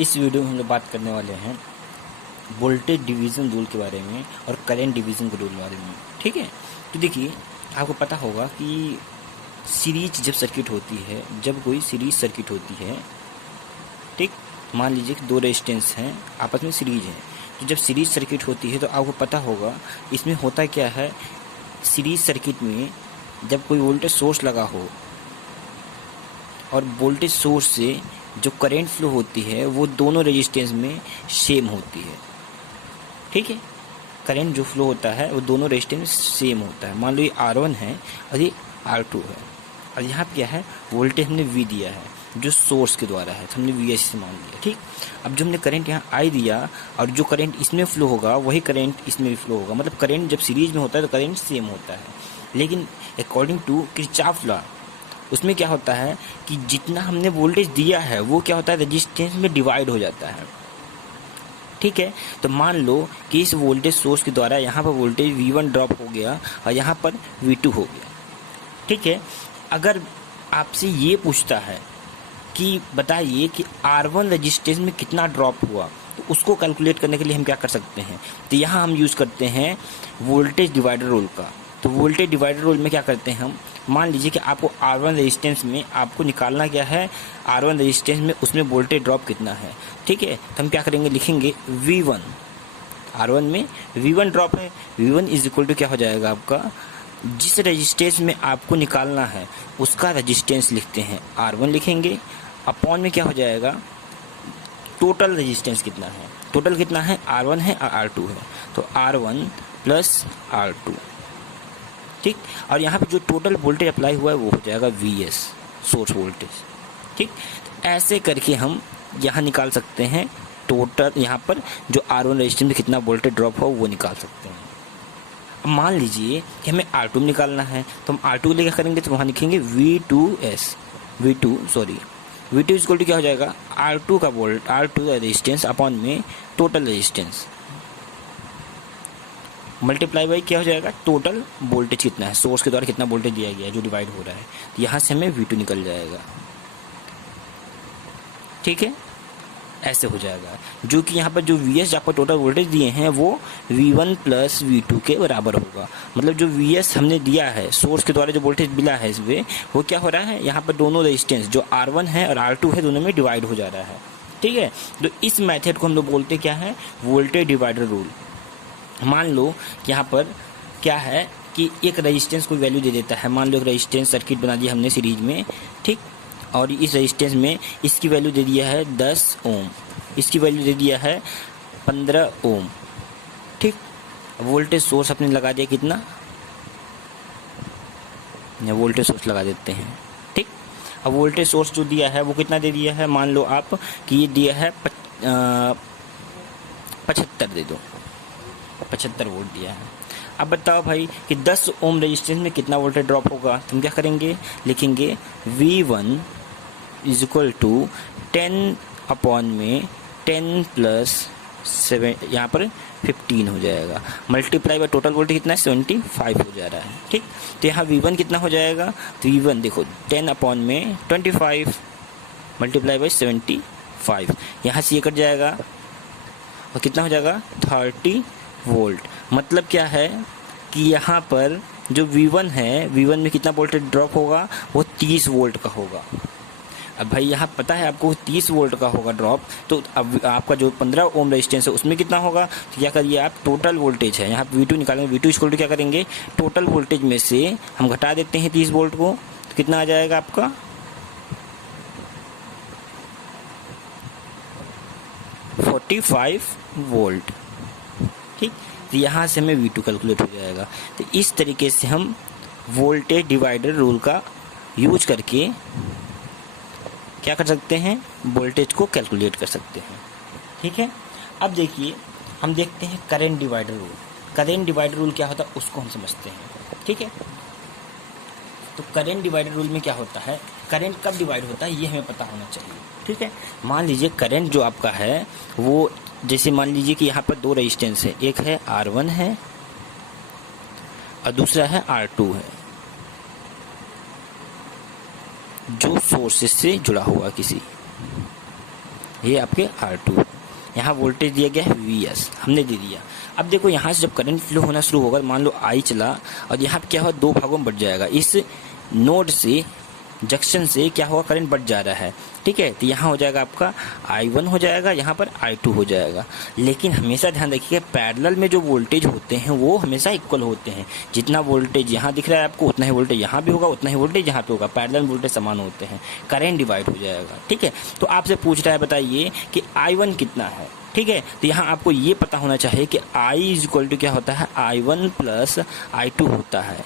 इस वीडियो में हम लोग बात करने वाले हैं वोल्टेज डिवीज़न रूल के बारे में और करंट डिवीज़न के रूल के बारे में। ठीक है, तो देखिए आपको पता होगा कि सीरीज जब सर्किट होती है, जब कोई सीरीज सर्किट होती है, ठीक, मान लीजिए कि दो रेजिस्टेंस हैं आपस में सीरीज है, तो जब सीरीज सर्किट होती है तो आपको पता होगा इसमें होता क्या है। सीरीज सर्किट में जब कोई वोल्टेज सोर्स लगा हो और वोल्टेज सोर्स से जो करंट फ्लो होती है वो दोनों रेजिस्टेंस में सेम होती है। ठीक है, करंट जो फ्लो होता है वो दोनों रेजिस्टेंस में सेम होता है। मान लो ये R1 है और ये R2 है, और यहाँ पे क्या है, वोल्टेज हमने V दिया है जो सोर्स के द्वारा है, तो हमने VS से मान लिया। ठीक, अब जो हमने करंट यहाँ I दिया और जो करंट इसमें फ्लो होगा वही करंट इसमें भी फ्लो होगा। मतलब करंट जब सीरीज में होता है तो करंट सेम होता है। लेकिन अकॉर्डिंग टू किरचॉफ लॉ उसमें क्या होता है कि जितना हमने वोल्टेज दिया है वो क्या होता है, रेजिस्टेंस में डिवाइड हो जाता है। ठीक है, तो मान लो कि इस वोल्टेज सोर्स के द्वारा यहाँ पर वोल्टेज V1 ड्रॉप हो गया और यहाँ पर V2 हो गया। ठीक है, अगर आपसे ये पूछता है कि बताइए कि R1 रेजिस्टेंस में कितना ड्रॉप हुआ, तो उसको कैलकुलेट करने के लिए हम क्या कर सकते हैं, तो यहाँ हम यूज़ करते हैं वोल्टेज डिवाइडर रूल का। तो वोल्टेज डिवाइडर रूल में क्या करते हैं हम, मान लीजिए कि आपको R1 रेजिस्टेंस में आपको निकालना क्या है, R1 रेजिस्टेंस में उसमें वोल्टेज ड्रॉप कितना है। ठीक है, तो हम क्या करेंगे, लिखेंगे V1, R1 में V1 ड्रॉप है, V1 इज इक्वल टू क्या हो जाएगा आपका, जिस रेजिस्टेंस में आपको निकालना है उसका रेजिस्टेंस लिखते हैं, R1 लिखेंगे, अपॉन में क्या हो जाएगा, टोटल रेजिस्टेंस कितना है, टोटल कितना है, R1 है और R2 है, तो R1 प्लस R2। ठीक, और यहाँ पे जो टोटल वोल्टेज अप्लाई हुआ है वो हो जाएगा VS, सोर्स वोल्टेज। ठीक, ऐसे करके हम यहाँ निकाल सकते हैं टोटल, यहाँ पर जो R1 रेजिस्टेंस में कितना वोल्टेज ड्रॉप हो वो निकाल सकते हैं। अब मान लीजिए कि हमें R2 में निकालना है, तो हम R2 के लिए क्या करेंगे, तो वहाँ लिखेंगे V2 इक्वल टू क्या हो जाएगा, R2 का रेजिस्टेंस अपॉन में टोटल रेजिस्टेंस मल्टीप्लाई बाई क्या हो जाएगा, टोटल वोल्टेज कितना है, सोर्स के द्वारा कितना वोल्टेज दिया गया है जो डिवाइड हो रहा है, तो यहाँ से हमें V2 निकल जाएगा। ठीक है, ऐसे हो जाएगा, जो कि यहाँ पर जो VS आपको टोटल वोल्टेज दिए हैं वो V1 प्लस V2 के बराबर होगा। मतलब जो VS हमने दिया है सोर्स के द्वारा जो वोल्टेज मिला है इसमें, वो क्या हो रहा है, यहाँ पर दोनों रेजिस्टेंस जो R1 है और R2 है दोनों में डिवाइड हो जा रहा है। ठीक है, तो इस मेथड को हम लोग बोलते क्या है, वोल्टेज डिवाइडर रूल। मान लो कि यहाँ पर क्या है कि एक रेजिस्टेंस को वैल्यू दे देता है, मान लो एक रेजिस्टेंस सर्किट बना दिया हमने सीरीज में। ठीक, और इस रेजिस्टेंस में इसकी वैल्यू दे दिया है 10 ओम, इसकी वैल्यू दे दिया है 15 ओम। ठीक, वोल्टेज सोर्स अपने लगा दिया कितना, या वोल्टेज सोर्स लगा देते हैं। ठीक, अब वोल्टेज सोर्स जो दिया है वो कितना दे दिया है, मान लो आप कि ये दिया है 75 दे दो, 75 वोल्ट दिया है। अब बताओ भाई कि 10 ओम रेजिस्टेंस में कितना वोल्टेज ड्रॉप होगा, तो हम क्या करेंगे, लिखेंगे V1 is equal to 10 upon में 10 प्लस 7, यहाँ पर 15 हो जाएगा, मल्टीप्लाई बाय टोटल वोल्टेज कितना है, 75 हो जा रहा है। ठीक, तो यहाँ V1 कितना हो जाएगा, तो V1 देखो 10 अपॉन में 25 मल्टीप्लाई बाय 75, यहाँ से ये कट जाएगा और कितना हो जाएगा 30 वोल्ट। मतलब क्या है कि यहाँ पर जो V1 है, V1 में कितना वोल्टेज ड्रॉप होगा, वो 30 वोल्ट का होगा। अब भाई यहाँ पता है आपको 30 वोल्ट का होगा ड्रॉप, तो अब आपका जो 15 ओम रेजिस्टेंस है उसमें कितना होगा, तो क्या करिए आप, टोटल वोल्टेज है, यहाँ V2 निकालेंगे, V2 इक्वल टू क्या करेंगे, टोटल वोल्टेज में से हम घटा देते हैं 30 वोल्ट को, तो कितना आ जाएगा आपका 45 वोल्ट। ठीक, तो यहाँ से हमें V2 कैलकुलेट हो जाएगा। तो इस तरीके से हम वोल्टेज डिवाइडर रूल का यूज करके क्या कर सकते हैं, वोल्टेज को कैलकुलेट कर सकते हैं। ठीक है, अब देखिए हम देखते हैं current divider rule. Current divider rule क्या होता है उसको हम समझते हैं। ठीक है, तो करंट डिवाइडर रूल में क्या होता है, करंट कब डिवाइड होता है ये हमें पता होना चाहिए। ठीक है, मान लीजिए करंट जो आपका है वो, जैसे मान लीजिए कि यहाँ पर दो रेजिस्टेंस है, एक है R1 है और दूसरा है R2 है, जो सोर्सेस से जुड़ा हुआ किसी, ये आपके R2। यहाँ वोल्टेज दिया गया है Vs, हमने दे दिया। अब देखो यहाँ से जब करंट फ्लो होना शुरू होगा, मान लो I चला और यहाँ पे क्या होगा, दो भागों में बढ़ जाएगा। इस नोड से, जंक्शन से क्या होगा, करंट बढ़ जा रहा है, ठीक है। तो यहाँ हो जाएगा आपका I1 हो जाएगा, यहाँ पर I2 हो जाएगा। लेकिन हमेशा ध्यान रखिएगा पैरेलल में जो वोल्टेज होते हैं वो हमेशा इक्वल होते हैं। जितना वोल्टेज यहाँ दिख रहा है आपको, उतना ही वोल्टेज यहाँ भी होगा, उतना ही वोल्टेज यहाँ पे होगा। पैरेलल वोल्टेज समान होते हैं, करंट डिवाइड हो जाएगा, ठीक है। तो आपसे पूछ रहा है, बताइए कि I1 कितना है, ठीक है। तो यहाँ आपको ये पता होना चाहिए कि I इज इक्वल टू क्या होता है, I1 प्लस I2 होता है,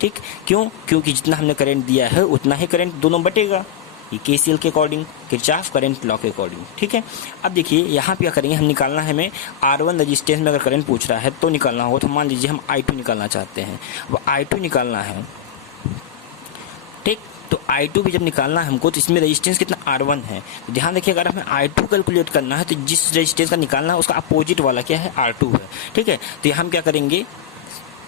ठीक। क्यों? क्योंकि जितना हमने करंट दिया है उतना ही करंट दोनों बटेगा, ये KCL के अकॉर्डिंग, किरचॉफ करंट लॉ के अकॉर्डिंग, ठीक है। अब देखिए यहाँ पे क्या करेंगे, हम निकालना है हमें R1 रजिस्टेंस में अगर करंट पूछ रहा है तो निकालना होगा। तो मान लीजिए हम I2 निकालना चाहते हैं, वो I2 निकालना है, ठीक। तो I2 भी जब निकालना है हमको, तो इसमें रजिस्टेंस कितना R1 है। तो ध्यान रखिए, अगर हमें I2 कैलकुलेट करना है तो जिस रजिस्टेंस का निकालना है उसका अपोजिट वाला क्या है, R2 है, ठीक है। तो हम क्या करेंगे,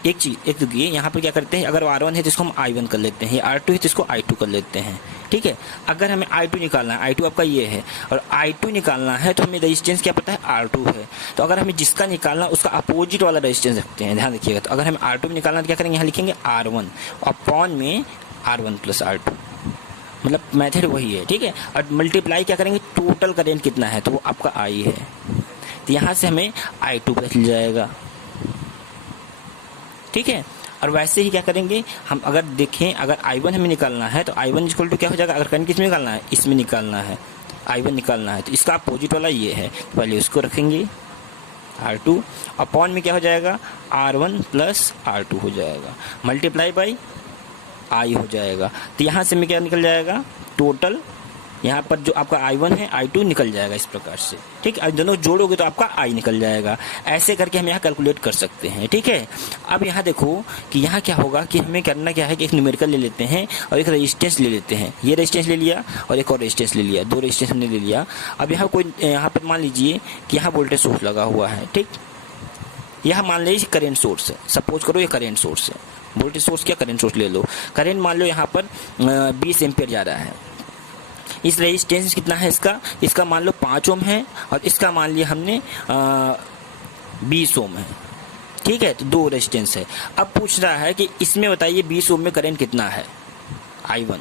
एक चीज़ एक देखिए, यहाँ पर क्या करते हैं, अगर R1 है तो इसको हम I1 कर लेते हैं, R2 है तो इसको I2 कर लेते हैं, ठीक है। अगर हमें I2 निकालना है, I2 आपका ये है, और I2 निकालना है तो हमें रेजिस्टेंस क्या पता है, R2 है। तो अगर हमें जिसका निकालना है उसका अपोजिट वाला रेजिस्टेंस रखते हैं, ध्यान रखिएगा। तो अगर हमें R2 में निकालना है तो क्या करेंगे, यहाँ लिखेंगे R1 अपॉन में R1 प्लस R2, मतलब मेथड वही है, ठीक है। और मल्टीप्लाई क्या करेंगे, टोटल करेंट कितना है, तो वो आपका I है। तो यहाँ से हमें I2 प्लस मिल जाएगा, ठीक है। और वैसे ही क्या करेंगे हम, अगर देखें अगर I1 हमें निकालना है तो I1 इक्वल टू क्या हो जाएगा, अगर करंट किस में निकालना है, इसमें निकालना है, I1 निकालना है, तो इसका अपोजिट वाला ये है। तो पहले उसको रखेंगे R2 अपॉन में क्या हो जाएगा, R1 प्लस R2 हो जाएगा, मल्टीप्लाई बाई I हो जाएगा। तो यहाँ से में क्या निकल जाएगा, टोटल यहाँ पर जो आपका I1 है I2 निकल जाएगा इस प्रकार से, ठीक है। दोनों जोड़ोगे तो आपका I निकल जाएगा। ऐसे करके हम यहाँ कैलकुलेट कर सकते हैं, ठीक है। अब यहाँ देखो कि यहाँ क्या होगा कि हमें करना क्या है कि एक न्यूमेरिकल ले लेते हैं और एक रेजिस्टेंस ले लेते हैं। ये रेजिस्टेंस ले लिया और एक और रेजिस्टेंस ले लिया, दो रेजिस्टेंस हमने ले लिया। अब यहाँ कोई, यहाँ पर मान लीजिए कि यहाँ वोल्टेज सोर्स लगा हुआ है, ठीक। यह मान लीजिए करेंट सोर्स है, सपोज करो ये करेंट सोर्स है, वोल्टेज सोर्स क्या करेंट सोर्स ले लो। करेंट मान लो यहाँ पर 20 एम्पियर जा रहा है। इस रेजिस्टेंस कितना है इसका मान लो 5 ओम है, और इसका मान लिया हमने 20 ओम है, ठीक है। तो दो रेजिस्टेंस है। अब पूछ रहा है कि इसमें बताइए 20 ओम में करंट कितना है, I1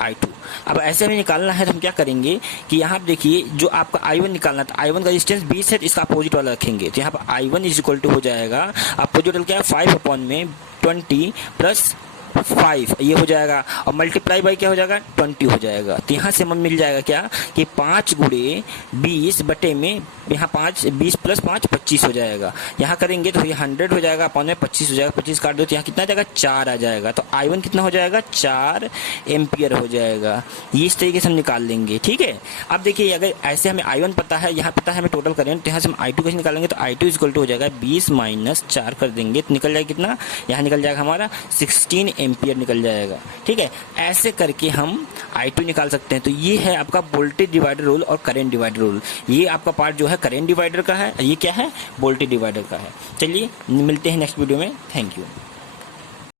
I2। अब ऐसे हमें निकालना है तो हम क्या करेंगे कि यहाँ पर देखिए जो आपका I1 निकालना था, I1 का रेजिस्टेंस 20 है तो इसका अपोजिट वाला रखेंगे। तो यहाँ पर I1 इज इक्वल टू हो जाएगा, अपोजिट क्या है 5 अपॉन में 20 प्लस 5 ये हो जाएगा, और मल्टीप्लाई बाई क्या हो जाएगा, 20 हो जाएगा। तो यहाँ से हमें मिल जाएगा क्या कि 5 गुणे 20 बटे में यहाँ 20 प्लस 5 25 हो जाएगा। यहाँ करेंगे तो ये 100 हो जाएगा, अपॉन में 25 हो जाएगा, 25 काट दो तो यहाँ कितना आ जाएगा, 4 आ जाएगा। तो I1 कितना हो जाएगा, 4 एम्पियर हो जाएगा। ये इस तरीके से हम निकाल लेंगे, ठीक है। अब देखिए अगर ऐसे हमें I1 पता है, यहाँ पता है हमें टोटल करेंट, तो यहाँ से हम I2 कैसे निकालेंगे, तो I2 इक्वल टू हो जाएगा 20 माइनस 4 कर देंगे तो निकल जाएगा कितना, यहाँ निकल जाएगा हमारा 16 एम्पियर निकल जाएगा, ठीक है। ऐसे करके हम I2 निकाल सकते हैं। तो ये है आपका वोल्टेज डिवाइडर रूल और करंट डिवाइडर रूल। ये आपका पार्ट जो है करंट डिवाइडर का है, ये क्या है, वोल्टेज डिवाइडर का है। चलिए मिलते हैं नेक्स्ट वीडियो में, थैंक यू।